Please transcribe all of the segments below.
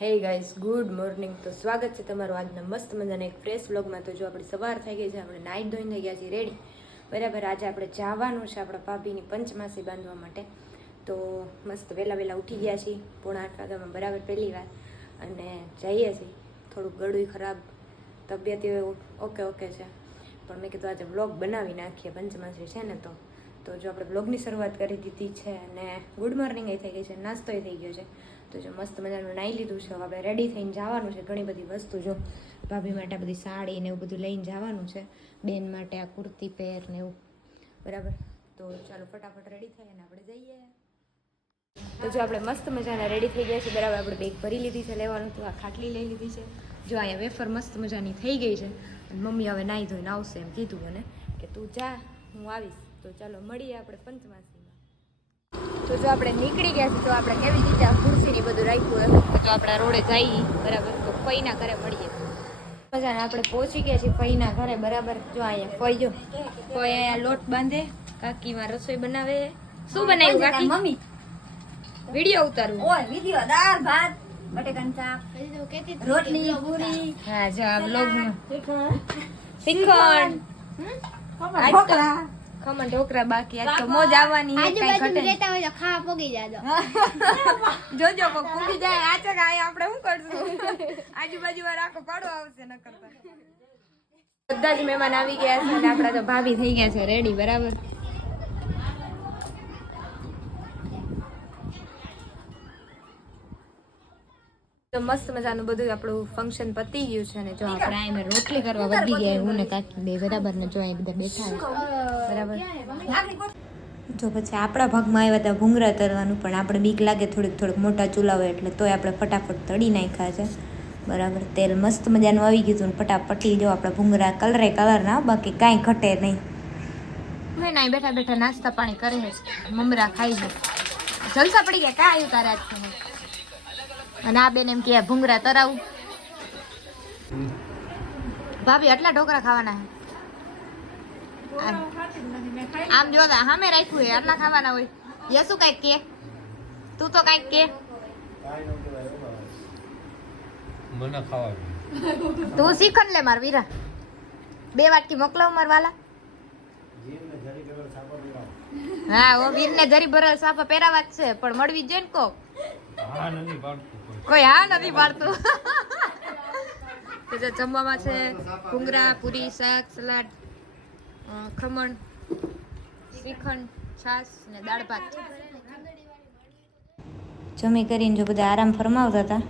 હે guys, good morning. તો સ્વાગત છે તમારું આજના મસ્ત મજાના એક ફ્રેશ વ્લોગમાં. તો જો આપણી સવાર થઈ ગઈ છે, આપણે નાહી ધોઈને થઈ ગયા છીએ રેડી. બરાબર, આજે આપણે જવાનું છે આપણા ભાભીની પંચમાસી બાંધવા માટે. તો મસ્ત વહેલા ઉઠી ગયા છીએ, 7:30 વાગ્યામાં બરાબર પહેલી વાર, અને જઈએ છીએ. થોડુંક ગળું ખરાબ, તબિયત ઓકે છે, પણ મેં કીધું આજે વ્લોગ બનાવી નાખીએ, પંચમાસી છે ને. તો જો આપણે વ્લોગની શરૂઆત કરી દીધી છે, અને ગુડ મોર્નિંગ એ થઈ ગઈ છે, નાસ્તોય થઈ ગયો છે. તો જો મસ્ત મજાનું નાહી લીધું છે, આપણે રેડી થઈને જવાનું છે. ઘણી બધી વસ્તુ, જો ભાભી માટે બધી સાડી ને એવું બધું લઈને જવાનું છે, બેન માટે આ કુર્તી પહેર ને એવું. બરાબર, તો ચાલો ફટાફટ રેડી થાય અને આપણે જઈએ. તો જો આપણે મસ્ત મજાના રેડી થઈ ગયા છે. બરાબર, આપણે બેગ ભરી લીધી છે, લેવાનું તો આ ખાટલી લઈ લીધી છે. જો અહીંયા વેફર મસ્ત મજાની થઈ ગઈ છે, અને મમ્મી હવે નાહી ધોઈને આવશે એમ કીધું મને, કે તું જા, હું આવીશ. તો ચાલો મળીએ આપણે પંચમાસીમાં. તો જો આપણે નીકળી ગયા છીએ, તો આપણે કેવી રીતે આ ખુરશીની બધું રાખ્યું એમ. તો આપણે રોડે જઈએ. બરાબર, તો ફઈના ઘરે મળીએ. મજાને આપણે પહોંચી ગયા છીએ ફઈના ઘરે. બરાબર, જો અહીંયા ફઈ, જો ફઈ અહીંયા લોટ બાંધે, કાકીમાં રસોઈ બનાવે. શું બનાવ્યું કાકી? મમ્મી વિડીયો ઉતારવું. ઓય વિડિયો દાળ ભાત બટેકાનું શાક રોટલી પૂરી. હા, જો આ બ્લોગમાં શ્રીખંડ, ઢોકળા. ખમણ ઢોકરા બાકી. આજ તો મોજ આવવાની છે, કાઈ ઘટે નહીં. રહેતા હોય તો ખાવા પોગી જાજો. જોજો કોક પૂગી જાય. આ છે કે અહીંયા આપણે શું કરશું? આજુબાજુ વાળા આખો પાડો આવશે ન કરતા. બધા જ મહેમાન આવી ગયા છે, અને આપણા તો ભાભી થઈ ગયા છે રેડી. બરાબર, તો મસ્ત મજાનું બધું આપણું ફંક્શન પતી ગયું છે. અને જો આપણે અહીં રોટલી કરવા વધી ગયા, હું ને કાકી બે. બરાબર ને, જો અહીં બધા બેઠા છે. બરાબર, જો પછી આપણા ભાગમાં આવ્યા હતા ભૂંગળા તરવાનું, પણ આપણે બીક લાગે થોડીક મોટા ચૂલા હોય એટલે, તોય આપણે ફટાફટ તળી નાખ્યા છે. બરાબર, તેલ મસ્ત મજાનું આવી ગયું હતું, ફટાફટી જો આપણા ભૂંગળા કલર ના, બાકી કાંઈ ઘટે નહીં. મેં ના બેઠા નાસ્તા પાણી કરે છે, મમરા ખાઈ છે. જલસા પડી ગયા. કાં આવ્યું તારે આજ? અને આ બેન એમ કે ભૂંગળા તરાવું. ભાભી આટલા ઢોકળા ખાવાના છે? આમ જોતા સામે રાખ્યું હોય, આટલા ખાવાના હોય. યસુ કઈક કે, તું તો કઈક કે. મને ખાવા તું શ્રીખંડ લે માર વીરા, 2 વાટકી મોકલાવ માર વાલા. હા, ઓ વીરને જરી ભરેલ સાપા પહેરાવા જ છે, પણ મળવી જ જોઈએ ને કોક. હા નથી પાડતું કોઈ હા નથી પાડતું. તો જો જમવામાં છે ભૂંગળા, પૂરી, શાક, સલાડ, ખમણ, શ્રીખંડ, છાશ ને દાળ ભાત. જમી કરીને જો બધા આરામ ફરમાવતા હતા.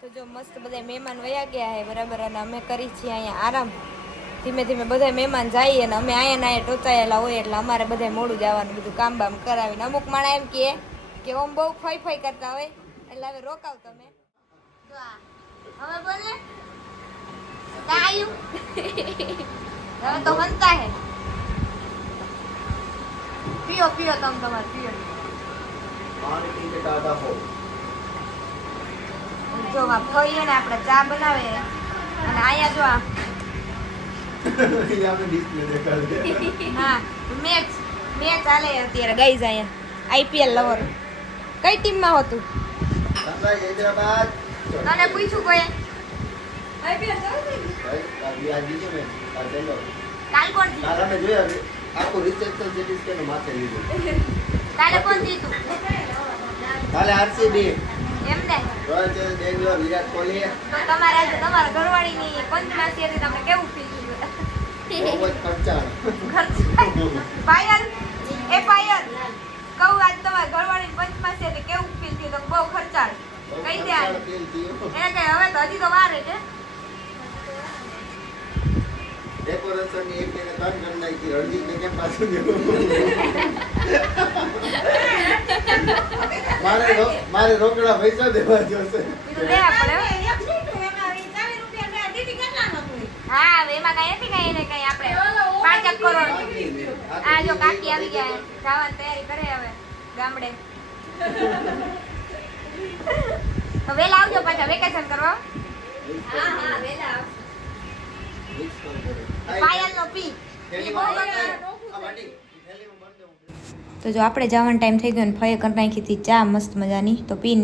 તો જો મસ્ત બધા મહેમાન વયા ગયા છે. બરાબર, અને અમે કરી છીએ અહીંયા આરામ. ધીમે ધીમે બધા મહેમાન જઈએ, અને અમે અહીંયા ટોચાયેલા હોય, એટલે અમારે બધા મોડું જવાનું, બધું કામ બામ કરાવીને. અમુક માણા એમ કે ઓમ બહુ ફઈ કરતા હોય, એટલે હવે રોકાવ તમે. હવે બોલે હવે તો હંતા હે. પીઓ તમે તમારે પીઓ. જો ફઈએ ને આપણે ચા બનાવે, અને અહીંયા જો હા મેચ ચાલે અત્યારે ગાઈઝ. અહીંયા IPL લવર. કઈ ટીમમાં હતું? તને પૂછ્યું કોઈ? કાલ કોણ કાલે કોણ જીતું? કાલે RCB એમ ને. Royal Challengers Bangalore Virat Kohli. તો તમારા ઘરવાળીની પંચમાસી હતી, તમને કેવું ફીલ થયું? બહુ જ ખર્ચાળ. પાયલ, એ પાયલ કહું, આજ તમારા ઘરવાળીની પંચમાસી હતી, કેવું ફીલ થયું? તો બહુ ખર્ચાળ. કઈ દે આજ એને કઈ, હવે તો હજી તો વાર છે. ડેકોરેશન ની એક ને 3 કરી નાખી. રણજીત ને કેમ પાછું દેવું? મારે રોકડા પૈસા દેવા જોશે. દેવા પડે. હા, હવે એમાં કઈ નથી, કઈ એને કઈ આપણે 5 કરોડ. આ જો કાકી આવી ગયા, જવાની તૈયારી કરે હવે ગામડે. તો વેલા આવજો પાછા વેકેશન કરવા. હા વેલા આવજો. પાયલ નો પી બહુ ગમે. તો જો આપણે જવાનો ટાઈમ થઈ ગયો ને ફઈએ કરી નાખી હતી ચા મસ્ત મજાની, તો પીને